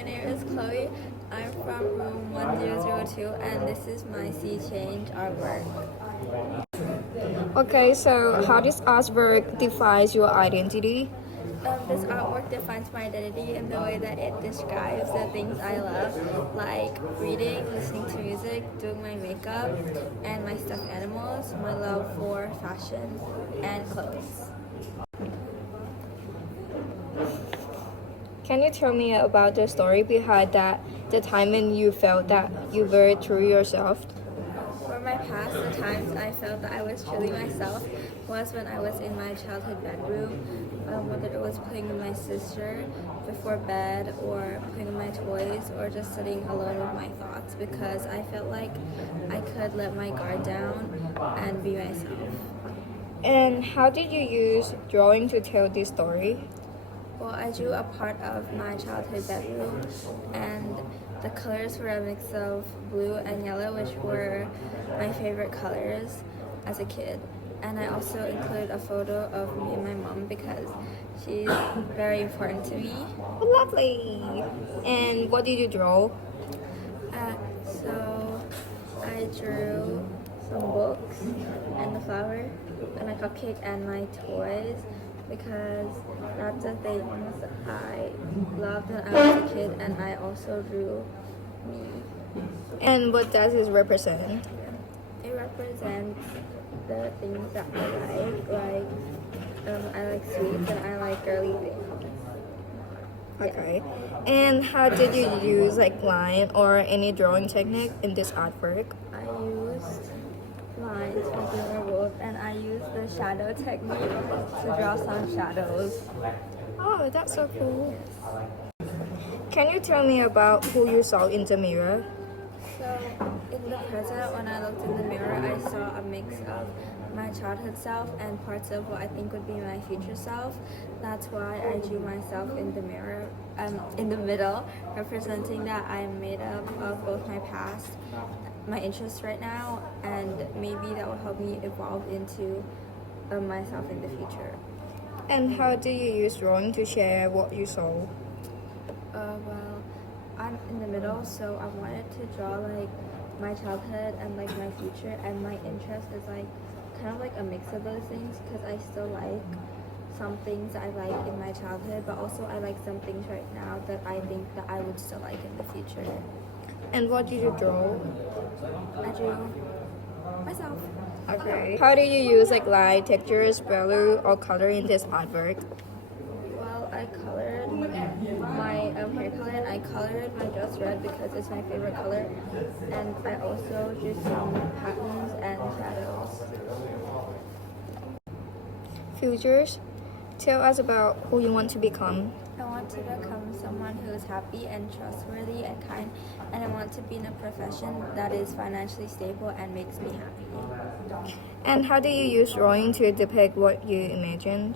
my name is Chloe. I'm from room 1002 and this is my Sea Change artwork. Okay, so how this artwork defines your identity? This artwork defines my identity in the way that it describes the things I love, like reading, listening to music, doing my makeup, and my stuffed animals, my love for fashion and clothes. Can you tell me about the story behind that, the time when you felt that you were true yourself? For my past, the times I felt that I was truly myself was when I was in my childhood bedroom, whether it was playing with my sister before bed or playing with my toys or just sitting alone with my thoughts because I felt like I could let my guard down and be myself. And how did you use drawing to tell this story? Well, I drew a part of my childhood bedroom and the colors were a mix of blue and yellow, which were my favorite colors as a kid. And I also included a photo of me and my mom because she's very important to me. Oh, lovely! And what did you draw? So I drew some books and the flower and a cupcake and my toys because that's the things I loved when I was a kid, and I also drew me. And what does it represent? It represents the things that I like sweets and I like girly things. Okay. And how did you use line or any drawing technique in this artwork? I used lines from Glimmer Wolf and I used the shadow technique to draw some shadows. Oh, that's so cool. Can you tell me about who you saw in the mirror? So in the present, when I looked in the mirror, I saw a mix of my childhood self and parts of what I think would be my future self. That's why I drew myself in the mirror, in the middle, representing that I'm made up of both my past, my interests right now, and maybe that will help me evolve into myself in the future. And how do you use drawing to share what you saw? Well, I'm in the middle, so I wanted to draw my childhood and my future, and my interest is kind of a mix of those things because I still like some things I like in my childhood, but also I like some things right now that I think that I would still like in the future. And what did you draw? I drew myself. Okay. How do you use light, textures, value, or color in this artwork? Well, I colored my hair color and I colored my dress red because it's my favorite color, and I also drew some patterns and shadows. Futures. Tell us about who you want to become. I want to become someone who is happy and trustworthy and kind, and I want to be in a profession that is financially stable and makes me happy. And how do you use drawing to depict what you imagine?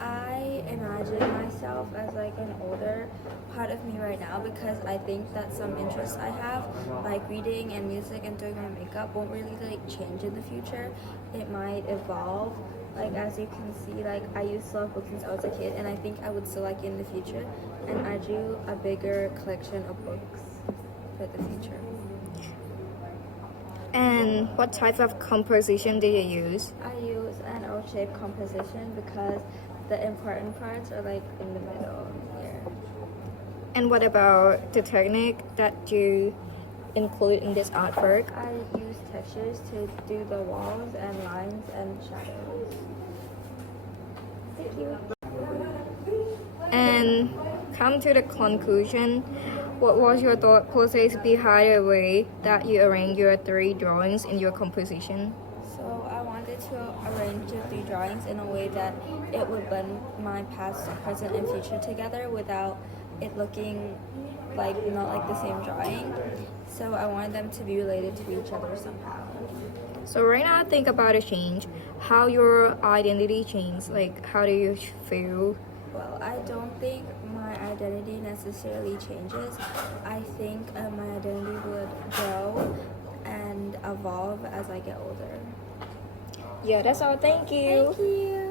I imagine myself as an older part of me right now because I think that some interests I have, like reading and music and doing my makeup, won't really change in the future. It might evolve. As you can see, I used to love books since I was a kid, and I think I would still like it in the future. And I drew a bigger collection of books for the future. And what type of composition do you use? I use an L-shaped composition because the important parts are in the middle here. And what about the technique that you include in this artwork? I use textures to do the walls and lines and shadows. Thank you. And come to the conclusion. What was your thought process behind the way that you arranged your 3 drawings in your composition? So I wanted to arrange the 3 drawings in a way that it would blend my past, present, and future together without it looking not the same drawing. So I wanted them to be related to each other somehow. So right now, think about a change. How your identity changed. How do you feel? Well, I don't think my identity necessarily changes. I think my identity would grow and evolve as I get older. Yeah, that's all. Thank you. Thank you.